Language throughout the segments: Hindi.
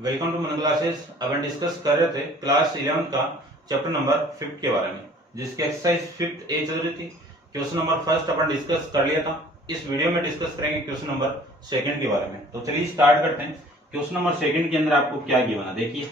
वेलकम टू मन क्लासेस। अपन डिस्कस कर रहे थे क्लास 11 का चैप्टर नंबर 5 के बारे में, जिसकी एक्सरसाइज 5 ए चल रही थी। क्वेश्चन नंबर फर्स्ट अपन डिस्कस कर लिया था। इस वीडियो में डिस्कस करेंगे क्वेश्चन नंबर सेकंड के बारे में। तो चलिए स्टार्ट करते हैं। क्वेश्चन नंबर सेकंड के अंदर आपको क्या गिवन है, देखिए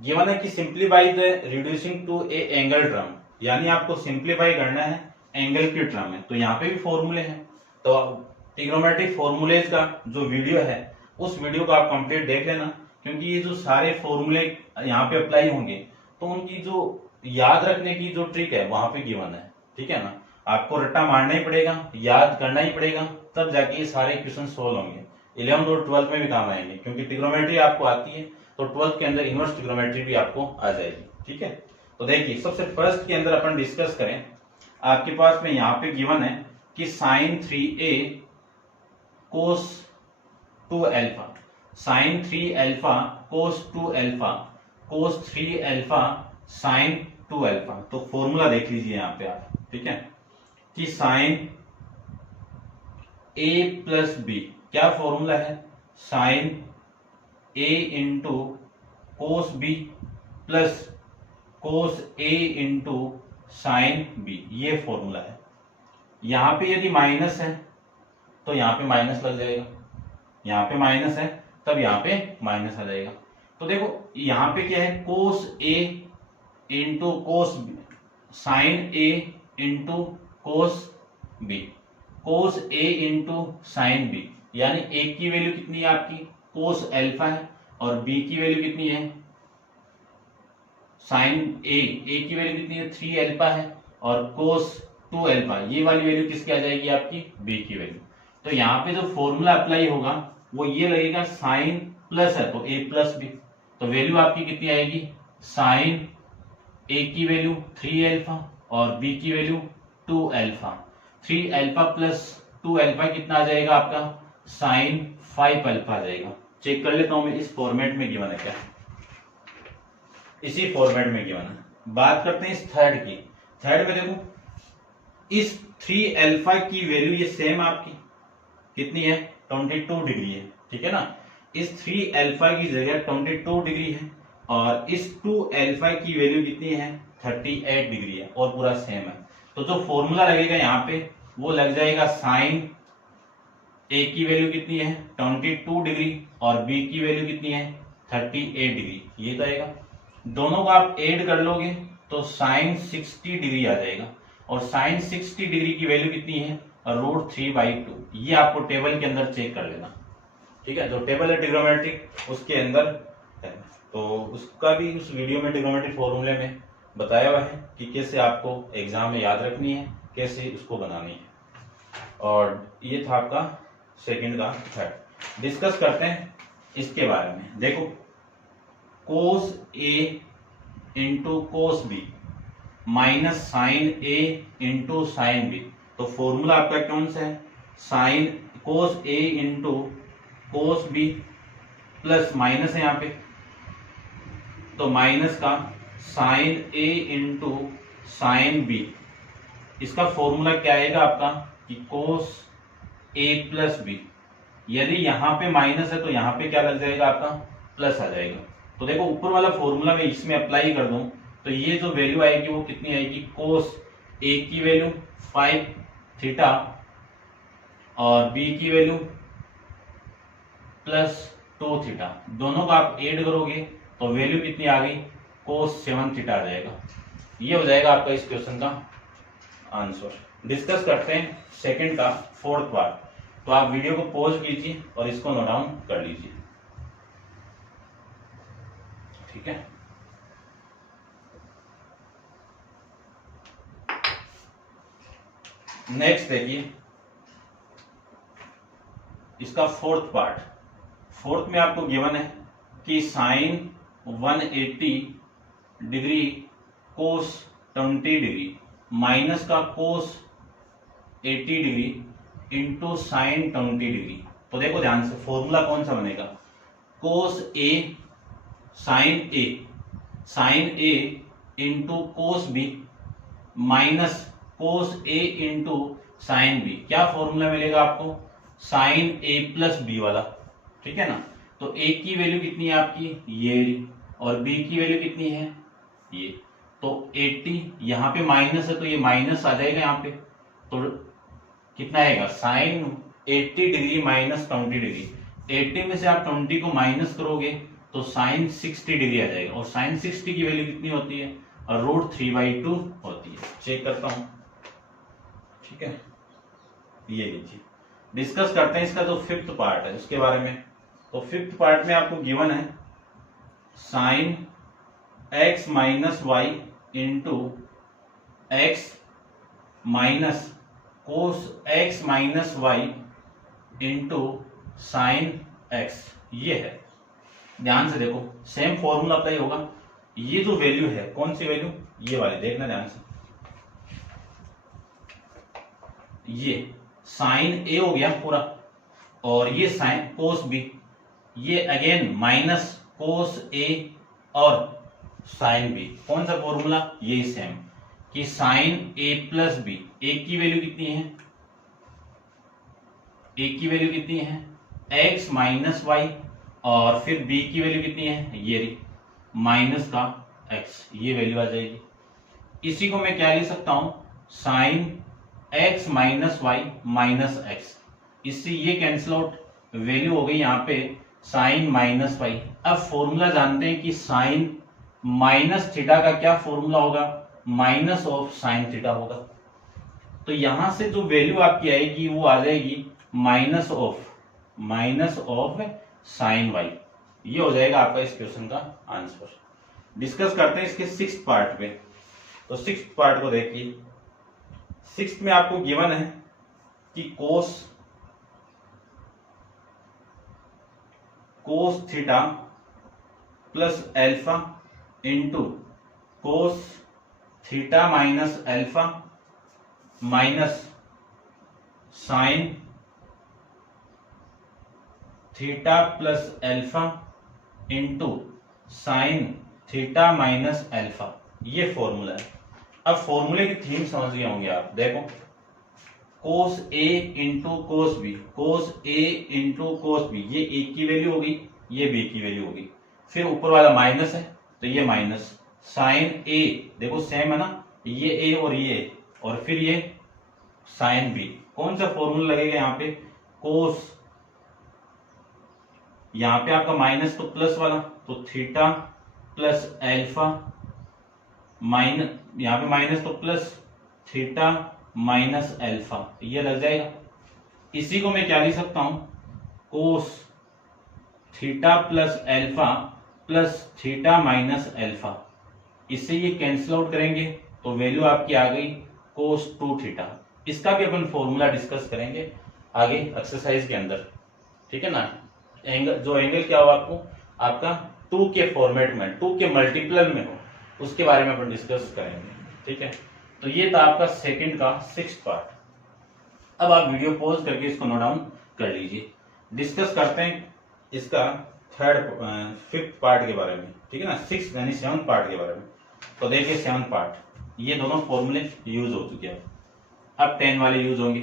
गिवन है कि simplify the reducing to a angle term, यानी आपको सिंप्लीफाई करना है एंगल की टर्म में। तो यहाँ पे भी फॉर्मूले हैं, तो ट्रिग्नोमेट्रिक फॉर्मूलेज का जो वीडियो है उस वीडियो को आप कंप्लीट देख लेना, क्योंकि ये जो सारे फॉर्मूले यहाँ पे अप्लाई होंगे तो उनकी जो याद रखने की जो ट्रिक है वहां पे गिवन है। ठीक है ना, आपको रट्टा मारना ही पड़ेगा, याद करना ही पड़ेगा, तब जाके ये सारे क्वेश्चन सोल्व होंगे। 11th और 12th में भी काम आएंगे, क्योंकि ट्रिग्नोमेट्री आपको आती है तो 12th के अंदर इनवर्स ट्रिग्नोमेट्री भी आपको आ जाएगी। ठीक है, तो देखिए सबसे फर्स्ट के अंदर अपन डिस्कस करें। आपके पास में यहाँ पे गिवन है कि sine 3a cos 2 alpha, sine 3 alpha cos 2 alpha cos 3 alpha sine 2 alpha. तो फॉर्मूला देख लीजिए यहाँ पे आप, ठीक है, कि साइन a प्लस बी, क्या फॉर्मूला है, sine a into cos B plus cos a into sine B, ये फॉर्मूला है। यहां पे यदि माइनस है तो यहां पे माइनस लग जाएगा, यहां पे माइनस है तब यहां पे माइनस आ जाएगा। तो देखो यहां पे क्या है, कोस A into cos B, sign A into cos B, cos A into sine B, यानी ए की वैल्यू कितनी है आपकी, कोस अल्फा है, और बी की वैल्यू कितनी है, साइन ए की वैल्यू कितनी है, 3 अल्फा है, और कोस 2 अल्फा, ये वाली वैल्यू किसकी आ जाएगी, आपकी बी की वैल्यू। तो यहाँ पे जो फॉर्मूला अप्लाई होगा वो ये लगेगा, साइन प्लस है तो ए प्लस बी, तो वैल्यू आपकी कितनी आएगी, साइन ए की वैल्यू 3 अल्फा और बी की value 2 alpha. 3 alpha plus 2 alpha कितना आ जाएगा आपका, साइन 5 अल्फा आ जाएगा। चेक कर लेता हूं मैं इस फॉर्मेट में गिवन है क्या, इसी फॉर्मेट में गिवन है। बात करते हैं इस थर्ड की। थर्ड में देखो इस 3 अल्फा की वैल्यू ये सेम आपकी कितनी है, 22 डिग्री है। ठीक है ना, इस 3 अल्फा की जगह 22 डिग्री है, और इस 2 अल्फा की वैल्यू कितनी है, 38 डिग्री है, और पूरा सेम है। तो जो फॉर्मूला लगेगा यहाँ पे वो लग जाएगा, साइन ए की वैल्यू कितनी है, 22 डिग्री, और बी की वैल्यू कितनी है, 38 डिग्री, ये आएगा। दोनों को आप ऐड कर लोगे तो साइन 60 डिग्री आ जाएगा, और साइन 60 डिग्री की वैल्यू कितनी है, √3/2। ये आपको टेबल के अंदर चेक कर लेना। ठीक है, जो टेबल है ट्रिग्नोमेट्रिक उसके अंदर है, तो उसका भी उस वीडियो में ट्रिग्नोमेट्रिक फॉर्मूले में बताया हुआ है कि कैसे आपको एग्जाम में याद रखनी है, कैसे उसको बनानी है। और ये था आपका सेकंड का थर्ड। डिस्कस करते हैं इसके बारे में। देखो cos A into cos B minus sine A into sine B, तो फॉर्मूला आपका कौन सा है, sine cos A into cos B plus minus है यहाँ पे, तो माइनस का sine A into sine B, इसका फॉर्मूला क्या आएगा आपका, कि कोस ए प्लस बी। यदि यहाँ पे माइनस है तो यहाँ पे क्या लग जाएगा, आपका प्लस आ जाएगा। तो देखो ऊपर वाला फॉर्मूला मैं इसमें अप्लाई कर दूं तो ये जो वैल्यू आएगी वो कितनी आएगी, कोस ए की वैल्यू 5 थीटा और बी की वैल्यू +2 थीटा, दोनों को आप ऐड करोगे तो वैल्यू कितनी आ गई, कोस 7 थीटा आ जाएगा। ये हो जाएगा आपका इस क्वेश्चन का आंसर। डिस्कस करते हैं सेकंड का फोर्थ पार्ट। तो आप वीडियो को पॉज कीजिए और इसको नोट डाउन कर लीजिए। ठीक है, नेक्स्ट देखिए इसका फोर्थ पार्ट। फोर्थ में आपको गिवन है कि sine 180 degree cos 20 degree minus का cos 80 degree into sine 20 degree. तो देखो ध्यान से फॉर्मूला कौन सा बनेगा, cos A sine A into cos B minus cos A into sine B. क्या फॉर्मूला मिलेगा आपको, साइन ए प्लस बी वाला। ठीक है ना, तो ए की वैल्यू कितनी है आपकी, ये, और बी की वैल्यू कितनी है, ये। तो 80 यहाँ पे माइनस है तो ये माइनस आ जाएगा यहाँ पे, तो कितना आएगा, साइन 80 डिग्री माइनस 20 डिग्री। 80 में से आप 20 को माइनस करोगे तो साइन 60 डिग्री आ जाएगा, और साइन 60 की वैल्यू कितनी होती है, और √3/2 होती है। चेक करता हूं, ठीक है, ये लीजिए। डिस्कस करते हैं इसका जो फिफ्थ पार्ट है उसके बारे में। तो फिफ्थ पार्ट में आपको गिवन है sine x minus Y into X minus cos x minus Y into sine x, ये है। ध्यान से देखो, सेम फॉर्मूला अप्लाई होगा। ये जो वैल्यू है, कौन सी वैल्यू, ये वाली, देखना ध्यान से। ये साइन ए हो गया पूरा, और ये साइन कोस बी, ये अगेन माइनस कोस ए और साइन बी। कौन सा फॉर्मूला, ये सेम, कि साइन ए प्लस बी, ए की वैल्यू कितनी है, ए की वैल्यू कितनी है, एक्स माइनस वाई, और फिर बी की वैल्यू कितनी है, ये माइनस का एक्स, ये वैल्यू आ जाएगी। इसी को मैं क्या लिख सकता हूं, sine X minus Y minus X, इससे ये कैंसिल आउट, वैल्यू हो गई यहाँ पे साइन माइनस वाई। अब फॉर्मूला जानते हैं कि साइन माइनस थीटा का क्या फॉर्मूला होगा, माइनस ऑफ साइन थीटा होगा। तो यहां से जो वैल्यू आपकी आएगी वो आ जाएगी माइनस ऑफ साइन वाई। ये हो जाएगा आपका इस क्वेश्चन का आंसर। डिस्कस करते हैं इसके सिक्स्थ पार्ट पे। तो सिक्स्थ पार्ट को देखिए। सिक्स्थ में आपको गिवन है कि कोस theta plus alpha into cos theta minus alpha minus sine theta plus alpha into sine theta minus alpha, ये फॉर्मूला है। अब फॉर्मूले की थीम समझ गए होंगे आप। देखो, cos A into cos B, cos A into cos B, ये ए की वैल्यू होगी, ये बी की वैल्यू होगी। फिर ऊपर वाला माइनस है तो ये माइनस साइन ए, देखो सेम है ना, ये ए और ये, और फिर ये साइन बी। कौन सा फॉर्मूला लगेगा यहाँ पे, कोस, यहाँ पे आपका माइनस तो प्लस वाला, तो थीटा प्लस एल्फा माइनस, यहाँ पे माइनस तो प्लस थीटा माइनस एल्फा, ये लग जाएगा। इसी को मैं क्या लिख सकता हूं, कोस theta plus alpha plus theta minus alpha. इससे ये कैंसिल आउट करेंगे तो वैल्यू आपकी आ गई कोस 2 थीटा। इसका भी अपन फॉर्मूला डिस्कस करेंगे आगे एक्सरसाइज के अंदर, ठीक है ना। एंगल, जो एंगल क्या हो आपको, आपका 2 के फॉर्मेट में, 2 के मल्टीपल में हो, उसके बारे में अपन डिस्कस करेंगे, ठीक है। तो ये था आपका सेकंड का सिक्स्थ पार्ट। अब आप वीडियो पॉज करके इसको नोट डाउन कर लीजिए। डिस्कस करते हैं इसका फिफ्थ पार्ट के बारे में, ठीक है ना, सिक्स यानी सेवंथ पार्ट के बारे में। तो देखिए सेवंथ पार्ट, ये दोनों फॉर्मूले यूज हो चुके हैं, अब 10 वाले यूज होंगे।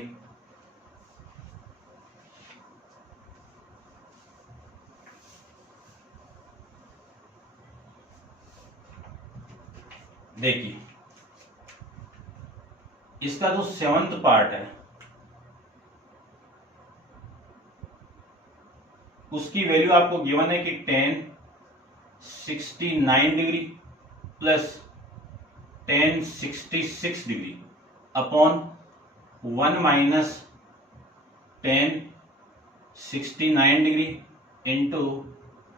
देखिए, इसका जो सेवंथ पार्ट है उसकी वैल्यू आपको गिवन है कि tan 69 degree plus tan 66 degree upon 1 minus tan 69 degree into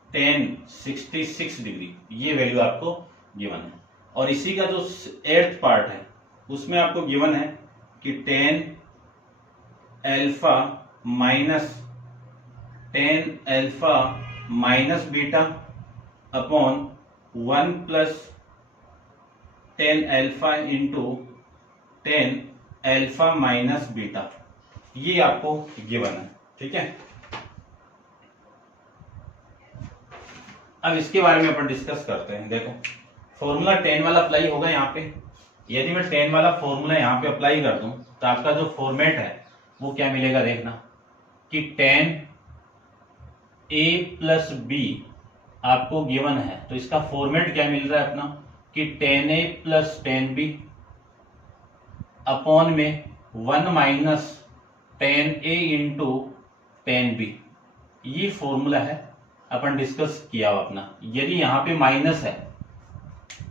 tan 66 degree, ये वैल्यू आपको गिवन है। और इसी का जो 8th पार्ट है उसमें आपको गिवन है कि tan alpha minus beta upon 1 plus tan alpha into tan alpha minus beta, ये आपको गिवन है, ठीक है। अब इसके बारे में अपन डिस्कस करते हैं। देखो, फॉर्मूला 10 वाला अप्लाई होगा यहाँ पे। यदि मैं 10 वाला फॉर्मूला यहाँ पे अप्लाई कर दूं तो आपका जो फॉर्मेट है वो क्या मिलेगा, देखना कि tan ए प्लस बी आपको गिवन है, तो इसका फॉर्मेट क्या मिल रहा है अपना कि टेन ए प्लस टेन बी अपॉन में 1 माइनस टेन ए इंटू टेन बी। ये फॉर्मूला है, अपन डिस्कस किया हुआ अपना। यदि यहाँ पे माइनस है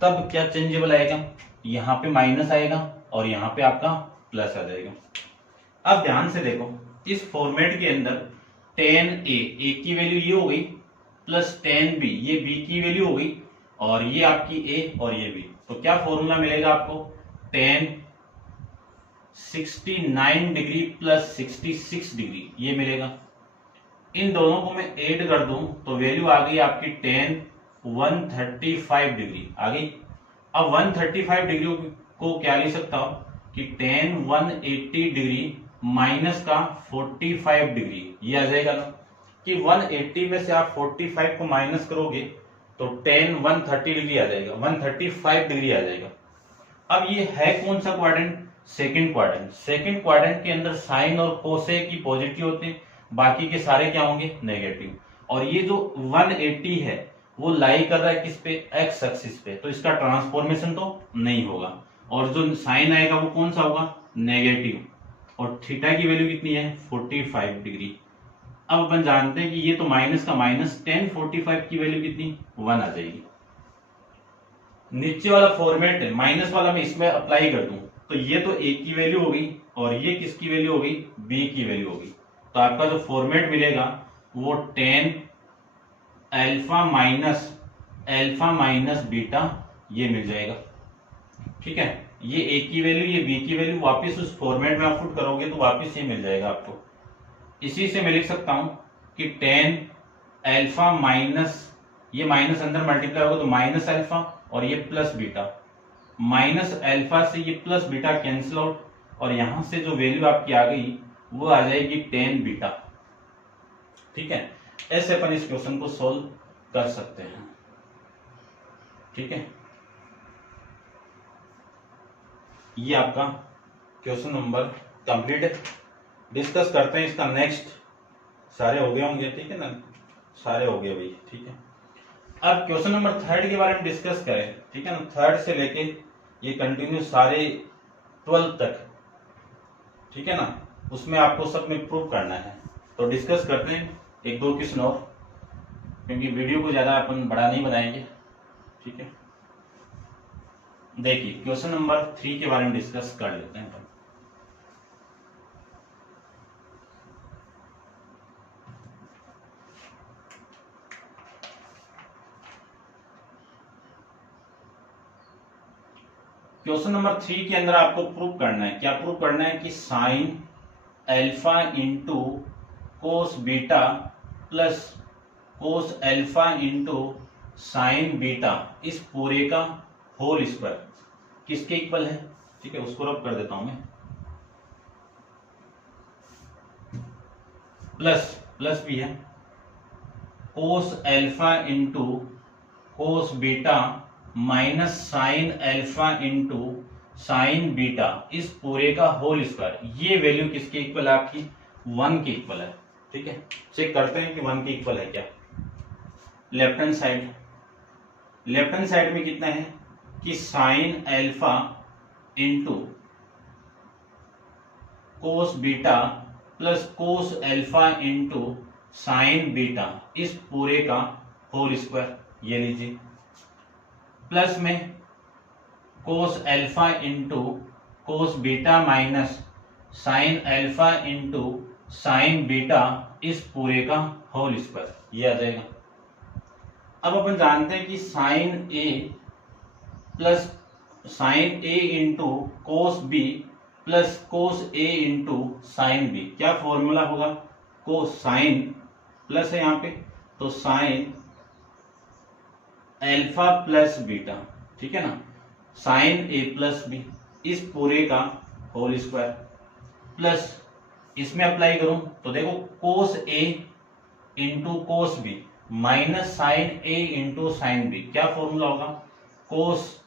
तब क्या चेंजेबल आएगा, यहाँ पे माइनस आएगा और यहाँ पे आपका प्लस आ जाएगा। अब ध्यान से देखो, इस फॉर्मेट के अंदर टेन ए की वैल्यू ये हो गई प्लस टेन बी ये बी की वैल्यू हो गई और ये आपकी ए और ये बी। तो क्या फॉर्मूला मिलेगा आपको, टेन 69 डिग्री प्लस 66 डिग्री ये मिलेगा। इन दोनों को मैं ऐड कर दूं तो वैल्यू आ गई आपकी टेन 135 डिग्री आ गई। अब 135 डिग्री को क्या लिख सकता हूं कि टेन 180 डिग्री माइनस का 45 डिग्री ये आ जाएगा ना, कि 180 में से आप 45 को माइनस करोगे तो टेन 130 डिग्री आ जाएगा, 135 डिग्री आ जाएगा। अब ये है कौन सा quadrant, second quadrant. Second quadrant के अंदर साइन और कोसेक की पॉजिटिव होते हैं, बाकी के सारे क्या होंगे नेगेटिव। और ये जो 180 है वो लाई कर रहा है किस पे, एक्स एक्सिस पे, तो इसका ट्रांसफॉर्मेशन तो नहीं होगा। और जो साइन आएगा वो कौन सा होगा, नेगेटिव। और थीटा की वैल्यू कितनी है 45 डिग्री। अब अपन जानते हैं कि ये तो माइनस का माइनस, टेन 45 की वैल्यू कितनी 1 आ जाएगी। नीचे वाला फॉर्मेट है, माइनस वाला मैं इसमें अप्लाई कर दूं तो ये तो ए की वैल्यू हो गई और ये किसकी वैल्यू हो गई, बी की वैल्यू हो गई। तो आपका जो फॉर्मेट मिलेगा वो टेन अल्फा माइनस बीटा ये मिल जाएगा। ठीक है, ये ए की वैल्यू ये बी की वैल्यू वापस उस फॉर्मेट में आप पुट करोगे तो वापस ये मिल जाएगा आपको। इसी से मैं लिख सकता हूं कि टेन अल्फा माइनस, ये माइनस अंदर मल्टीप्लाई होगा तो माइनस अल्फा और ये प्लस बीटा, माइनस अल्फा से ये प्लस बीटा कैंसिल आउट और यहां से जो वैल्यू आपकी आ गई वो आ जाएगी टेन बीटा। ठीक है, ऐसे अपन इस क्वेश्चन को सोल्व कर सकते हैं। ठीक है, ये आपका क्वेश्चन नंबर कंप्लीट है। डिस्कस करते हैं इसका नेक्स्ट। सारे हो गए होंगे, ठीक है ना, सारे हो गए भाई। ठीक है, अब क्वेश्चन नंबर थर्ड के बारे में डिस्कस करें। ठीक है ना, थर्ड से लेके ये कंटिन्यू सारे 12 तक, ठीक है ना, उसमें आपको सब में प्रूव करना है। तो डिस्कस करते हैं एक दो क्वेश्चन और, क्योंकि वीडियो को ज्यादा अपन बड़ा नहीं बनाएंगे। ठीक है, देखिए क्वेश्चन नंबर 3 के बारे में डिस्कस कर लेते हैं। क्वेश्चन नंबर 3 के अंदर आपको प्रूव करना है, क्या प्रूव करना है कि sine alpha into cos beta plus cos alpha into sine beta इस पूरे का होल स्क्वायर किसके इक्वल है। ठीक है, उसको रब कर देता हूं मैं, प्लस भी है cos alpha into cos beta minus sine alpha into sine beta इस पूरे का होल स्क्वायर। ये वैल्यू किसके इक्वल है, आपकी 1 के इक्वल है। ठीक है, चेक करते हैं कि 1 के इक्वल है क्या। लेफ्ट हैंड साइड में कितना है कि sine alpha into cos beta plus cos alpha into sine beta इस पूरे का होल स्क्वायर, ये लीजिए। प्लस में cos alpha into cos beta minus sine alpha into sine beta इस पूरे का होल स्क्वायर, ये आ जाएगा। अब अपन जानते हैं कि sine A plus sine A into cos B plus cos A into sine B, क्या फॉर्मूला होगा, कोस साइन प्लस है यहाँ पे तो साइन अल्फा प्लस बीटा, ठीक है ना, साइन ए प्लस बी इस पूरे का होल स्क्वायर प्लस इसमें अप्लाई करूं तो देखो cos A into cos B minus sine A into sine B, क्या फॉर्मूला होगा, कोस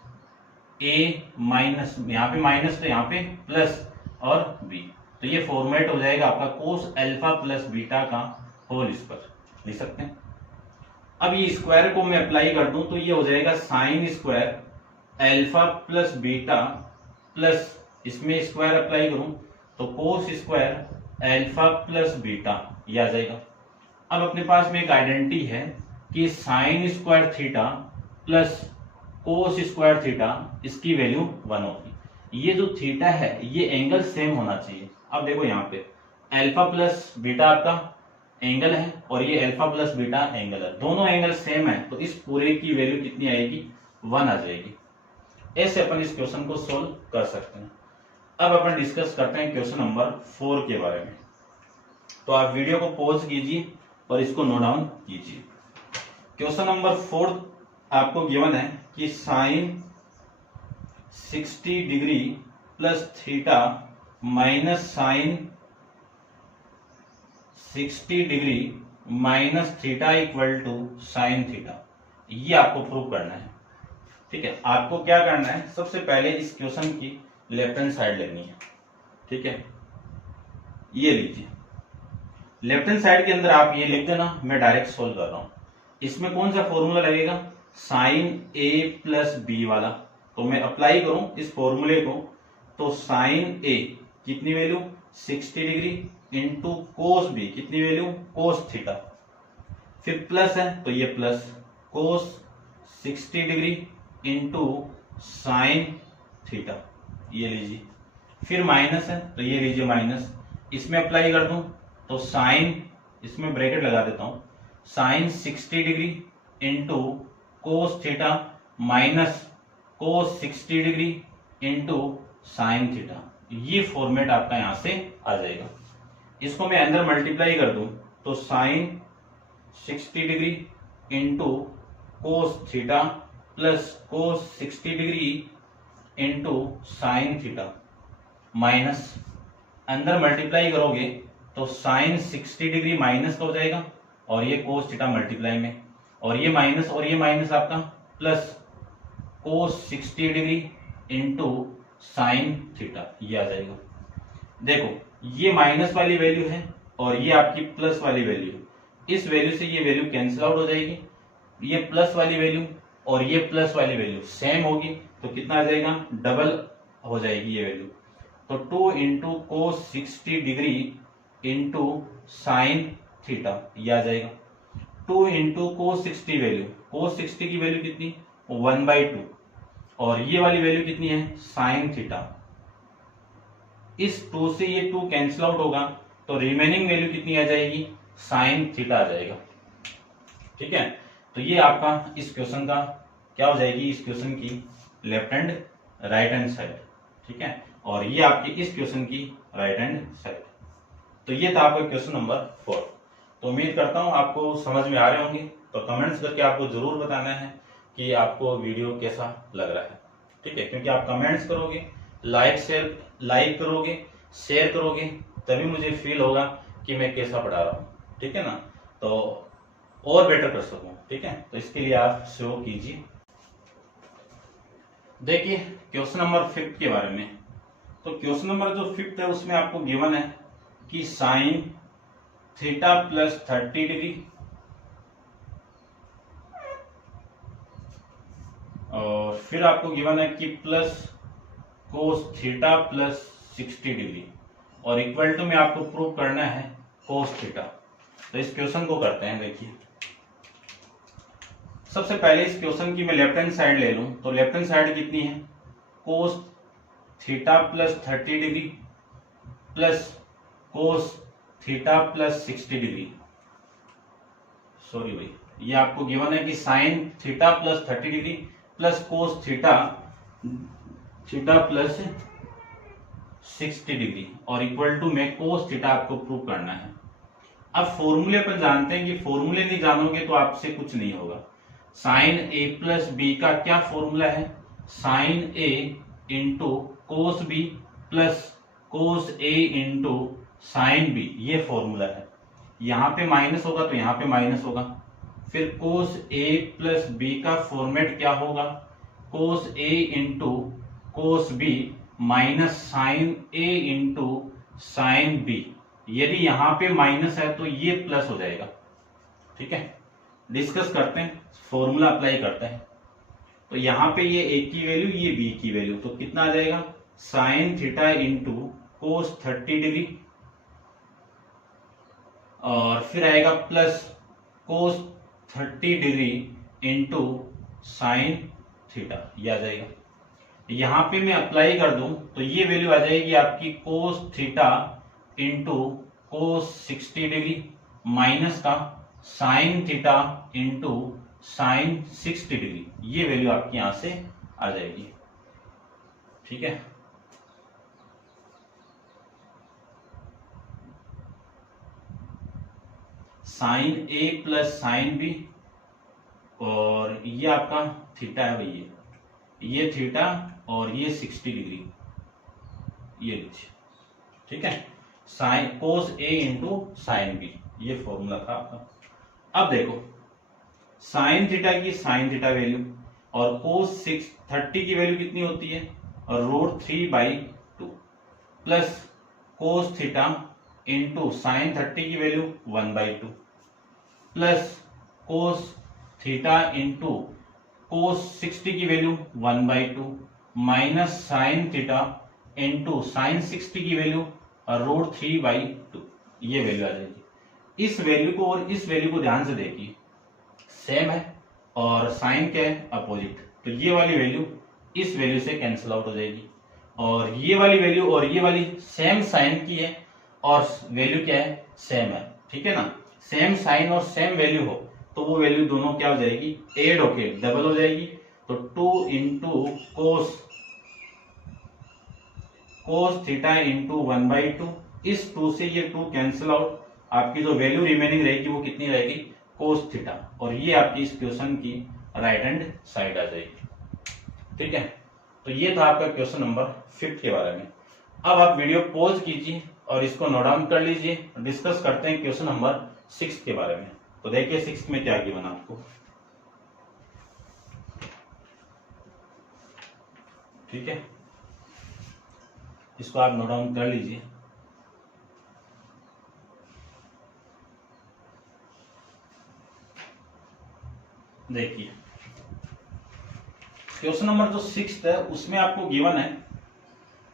ए माइनस, यहाँ पे माइनस तो यहाँ पे प्लस और बी, तो ये फॉर्मेट हो जाएगा आपका कोस अल्फा प्लस बीटा का होल स्क्वायर। लिख सकते हैं। अब ये स्क्वायर को मैं अप्लाई कर दूं तो ये हो जाएगा sine square alpha plus beta plus इसमें स्क्वायर अप्लाई करूं तो cos square alpha plus beta ये आ जाएगा। अब अपने पास में एक आइडेंटिटी है कि sine square theta plus cos square theta इसकी वैल्यू 1 होगी। ये जो थीटा है ये एंगल सेम होना चाहिए। अब देखो यहाँ पे अल्फा प्लस बीटा आपका एंगल है और ये अल्फा प्लस बीटा एंगल है, दोनों एंगल सेम है तो इस पूरे की वैल्यू कितनी आएगी 1 आ जाएगी। ऐसे अपन इस क्वेश्चन को सोल्व कर सकते हैं। अब अपन डिस्कस करते हैं क्वेश्चन नंबर 4 के बारे में। तो आप वीडियो को पॉज कीजिए और इसको नोट डाउन कीजिए। क्वेश्चन नंबर 4 आपको गिवन है कि sine 60 degree plus theta minus sine 60 degree minus theta equal to sine theta, ये आपको प्रूव करना है। ठीक है, आपको क्या करना है, सबसे पहले इस क्वेश्चन की लेफ्ट हैंड साइड लेनी है। ठीक है, ये लीजिए, लेफ्ट हैंड साइड के अंदर आप ये लिख देना, मैं डायरेक्ट सोल्व कर रहा हूं। इसमें कौन सा फॉर्मूला लगेगा, साइन ए प्लस बी वाला। तो मैं अप्लाई करूं इस फॉर्मूले को, तो साइन ए कितनी value 60 degree into cos B कितनी वैल्यू कोस थीटा, फिर प्लस है तो ये plus cos 60 degree into sine theta, ये लीजिए, फिर माइनस है तो ये लीजिए माइनस, इसमें अप्लाई कर दूं तो साइन, इसमें ब्रैकेट लगा देता हूं, sine 60 degree into cos theta minus cos 60 degree into sine theta, ये फॉर्मेट आपका यहां से आ जाएगा। इसको मैं अंदर मल्टीप्लाई कर दूं तो sine 60 degree into cos theta plus cos 60 degree into sine theta minus, अंदर मल्टीप्लाई करोगे तो साइन 60 डिग्री माइनस का हो जाएगा और ये कोस थीटा मल्टीप्लाई में, और ये माइनस आपका plus cos 60 degree into sine theta, ये आ जाएगा। देखो ये माइनस वाली वैल्यू है और ये आपकी प्लस वाली वैल्यू है, इस वैल्यू से ये वैल्यू कैंसिल आउट हो जाएगी, ये प्लस वाली वैल्यू और ये प्लस वाली वैल्यू सेम होगी तो कितना आ जाएगा, डबल हो जाएगी ये वैल्यू। तो 2 into cos 60 degree into sine theta, ये आ जाएगा। 2 इंटू कोस 60 वैल्यू, कोस 60 की वैल्यू कितनी 1/2 और ये वाली वैल्यू कितनी है साइन थीटा, इस 2 से ये 2 कैंसिल आउट होगा तो रिमेनिंग वैल्यू कितनी आ जाएगी साइन थीटा आ जाएगा। ठीक है, तो ये आपका इस क्वेश्चन का क्या हो जाएगी, इस क्वेश्चन की left hand right hand side. ठीक है, और ये आपकी इस क्वेश्चन की राइट हैंड साइड। तो ये था आपका क्वेश्चन नंबर 4। तो उम्मीद करता हूं आपको समझ में आ रहे होंगे। तो कमेंट्स करके आपको जरूर बताना है कि आपको वीडियो कैसा लग रहा है। ठीक है, क्योंकि आप कमेंट्स करोगे, लाइक करोगे, शेयर करोगे, तभी मुझे फील होगा कि मैं कैसा पढ़ा रहा हूँ। ठीक है ना, तो और बेटर कर सकूं। ठीक है, तो इसके लिए आप शो कीजिए। देखिए क्वेश्चन नंबर 5 के बारे में। तो क्वेश्चन नंबर जो 5 है उसमें आपको गिवन है कि साइन थीटा प्लस 30 डिग्री और फिर आपको गिवन है कि plus cos theta plus 60 degree और इक्वल टू में आपको प्रूव करना है कोस थीटा। तो इस क्वेश्चन को करते हैं। देखिए सबसे पहले इस क्वेश्चन की मैं लेफ्ट हैंड साइड ले लूं तो लेफ्ट हैंड साइड कितनी है कोस theta plus 30 degree plus cos theta plus 60 degree. Sorry भाई, ये आपको गिवन है कि sine theta plus 30 degree plus cos theta plus 60 degree और इक्वल टू में कोस थीटा आपको प्रूव करना है। अब फॉर्मूले पर जानते हैं कि फॉर्मूले नहीं जानोगे तो आपसे कुछ नहीं होगा। साइन ए प्लस बी का क्या फॉर्मूला है, sine A into cos B plus cos A into sine B, ये फॉर्मूला है। यहां पे माइनस होगा तो यहां पे माइनस होगा। फिर कोस ए प्लस बी का फॉर्मेट क्या होगा, cos A into cos B minus sine A into sine B. यदि यहां पे माइनस है तो ये प्लस हो जाएगा। ठीक है, डिस्कस करते हैं, फॉर्मूला अप्लाई करते हैं। तो यहाँ पे ये ए की वैल्यू, ये बी की वैल्यू, तो कितना आ जाएगा साइन थीटा इंटू कोस 30 डिग्री, और फिर आएगा प्लस कोस 30 डिग्री इंटू साइन थीटा, ये आ जाएगा। यहां पे मैं अप्लाई कर दूं तो ये वैल्यू आ जाएगी आपकी cos theta into cos 60 degree minus का sine theta into sine 60 degree, ये वैल्यू आपकी यहां से आ जाएगी। ठीक है, sine A plus sine B, और ये आपका थीटा है भैया, ये थीटा और ये 60 डिग्री, ये लीजिए। ठीक है, sine cos A into sine B, ये फॉर्मूला था आपका। अब देखो साइन थीटा की साइन थीटा वैल्यू और कोस 30 की वैल्यू कितनी होती है, root 3/2 plus cos theta into sine 30 की value 1/2 plus cos theta into cos 60 की value 1/2 minus sine theta into sine 60 की वैल्यू रूट 3/2, ये वैल्यू आ जाएगी। इस वैल्यू को और इस वैल्यू को ध्यान से देखिए, सेम है और साइन क्या है अपोजिट, तो ये वाली वैल्यू इस वैल्यू से कैंसिल आउट हो जाएगी, और ये वाली वैल्यू और ये वाली सेम साइन की है और वैल्यू क्या है सेम है। ठीक है ना, सेम साइन और सेम वैल्यू हो तो वो वैल्यू दोनों क्या हो जाएगी, एड होके डबल हो जाएगी। तो 2 इंटू कोस थीटा इंटू 1/2, इस 2 से ये 2 कैंसिल आउट, आपकी जो वैल्यू रिमेनिंग रहेगी वो कितनी रहेगी कोस थीटा, और ये आपकी इस क्वेश्चन की राइट हैंड साइड आ जाएगी। ठीक है, तो ये था आपका क्वेश्चन नंबर 5 के बारे में। अब आप वीडियो पॉज कीजिए और इसको नोट डाउन कर लीजिए, डिस्कस करते हैं क्वेश्चन नंबर 6 के बारे में। तो देखिए 6 में क्या गिवन आपको। ठीक है, इसको आप नोट डाउन कर लीजिए। देखिए क्वेश्चन नंबर जो 6 है उसमें आपको गिवन है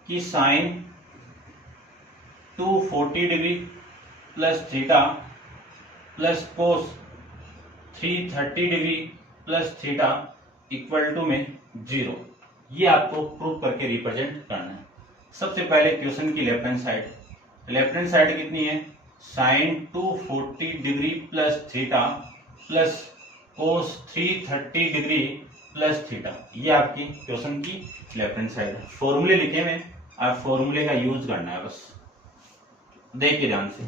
कि sine 240 degree plus theta plus cos 330 degree plus theta equal to में 0, ये आपको प्रूव करके रिप्रेजेंट करना है। सबसे पहले क्वेश्चन की लेफ्ट हैंड साइड कितनी है, sine 240 degree plus theta plus cos 330 degree plus theta, ये आपकी क्वेश्चन की लेफ्ट हैंड साइड है। फॉर्मूले लिखे हुए, आप फॉर्मूले का यूज करना है बस, देखिए ध्यान से।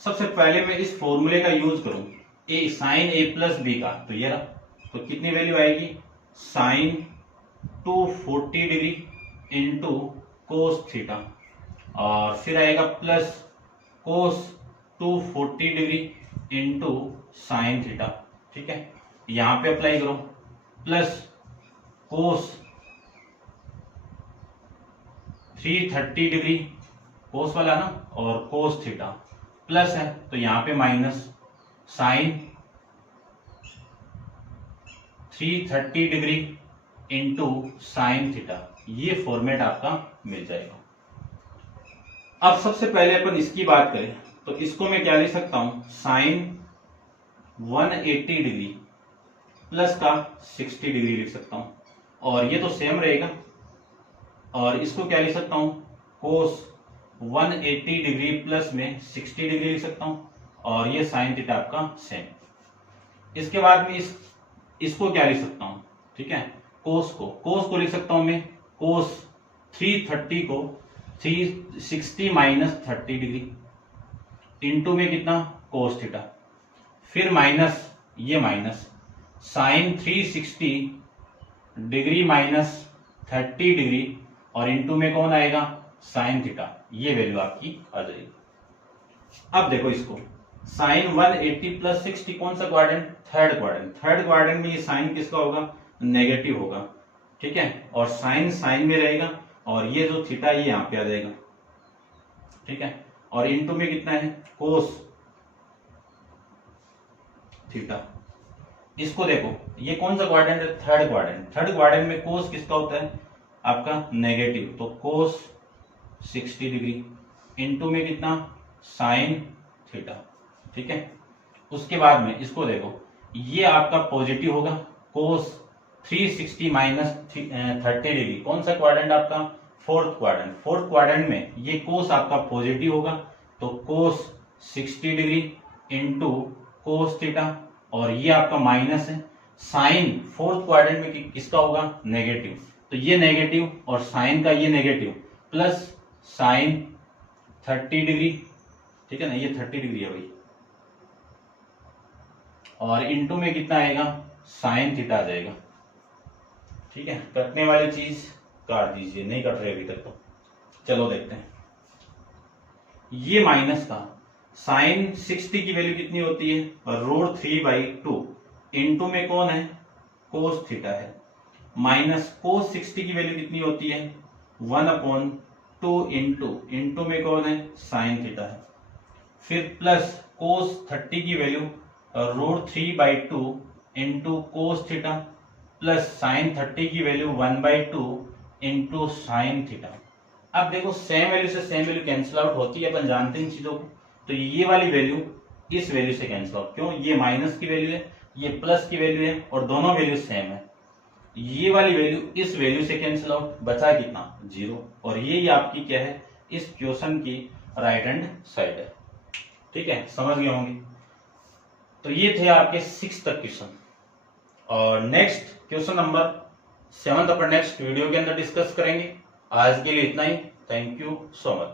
सबसे पहले मैं इस फॉर्मूले का यूज करूं A sine A plus B का, तो ये रहा, तो कितनी वैल्यू आएगी sine 240 degree into cos theta, और फिर आएगा plus cos 240 degree into sine theta. ठीक है, यहां पे अप्लाई करो, प्लस कोस 330 डिग्री कोस वाला ना, और कोस थीटा प्लस है तो यहां पे minus sine 330 degree into sine theta, ये फॉर्मेट आपका मिल जाएगा। अब सबसे पहले अपन इसकी बात करें तो इसको मैं क्या लिख सकता हूं, साइन 180 डिग्री प्लस का 60 डिग्री लिख सकता हूं, और ये तो सेम रहेगा, और इसको क्या लिख सकता हूं कोस 180 डिग्री प्लस में 60 डिग्री लिख सकता हूं, और ये साइन थीटा आपका सेम। इसके बाद में इसको क्या लिख सकता हूं, ठीक है, कोस को लिख सकता हूं मैं कोस 330 को 360 माइनस 30 डिग्री इंटू में कितना कोस थीटा, फिर माइनस ये minus sine 360 degree minus 30 degree, और इंटू में कौन आएगा साइन थीटा, ये वैल्यू आपकी आ जाएगी। अब देखो इसको साइन 180 प्लस 60 कौन सा क्वाड्रेंट, थर्ड क्वाड्रेंट में ये साइन किसका होगा नेगेटिव होगा। ठीक है, और साइन में रहेगा, और ये जो थीटा ये यहां पे आ जाएगा। ठीक है, और इंटू में कितना है कोस थीटा। इसको देखो, ये कौन सा क्वाड्रेंट है? Third quadrant. थर्ड क्वाड्रेंट में कोस किसका होता है? आपका नेगेटिव, तो कोस 60 डिग्री इनटू में कितना? Sign theta. ठीक है, उसके बाद में इसको देखो, ये आपका पॉजिटिव होगा, कोस 360 माइनस 30 डिग्री। कौन सा क्वाड्रेंट आपका? Fourth quadrant. फोर्थ क्वाड्रेंट में ये कोस आपका पॉजिटिव होगा, तो कोस 60 डिग्री इंटू कोस थीटा, और ये आपका माइनस है। साइन फोर्थ क्वाड्रेंट में किसका होगा? नेगेटिव, तो ये नेगेटिव और साइन का ये नेगेटिव, प्लस साइन 30 डिग्री। ठीक है ना, ये 30 डिग्री है भाई, और इंटू में कितना आएगा? साइन थीटा आ जाएगा। ठीक है, कटने वाली चीज काट दीजिए, नहीं कट रही अभी तक तो। चलो देखते हैं, ये माइनस का साइन 60 की वैल्यू कितनी होती है? √3/2 इंटू में कौन है? कोस थीटा है, माइनस कोस 60 की वैल्यू कितनी होती है? 1/2 इंटू में कौन है? साइन थीटा है। फिर प्लस कोस 30 की value √3/2 into cos theta, plus sign 30 की वैल्यू 1/2 इंटू साइन थीटा। अब देखो, सेम वैल्यू से सेम वैल्यू कैंसिल आउट होती है, अपन जानते हैं इन चीजों को। तो ये वाली वैल्यू इस वैल्यू से कैंसिल आउट, क्यों? ये माइनस की वैल्यू है, ये प्लस की वैल्यू है, और दोनों वैल्यू सेम है। ये वाली वैल्यू इस वैल्यू से कैंसिल आउट, बचा कितना? 0। और ये आपकी क्या है? इस क्वेश्चन की राइट हैंड साइड है। ठीक है, समझ गए होंगे। तो ये थे आपके 6 तक क्वेश्चन, और नेक्स्ट क्वेश्चन नंबर 7 अपन नेक्स्ट वीडियो के अंदर डिस्कस करेंगे। आज के लिए इतना ही। Thank you so much.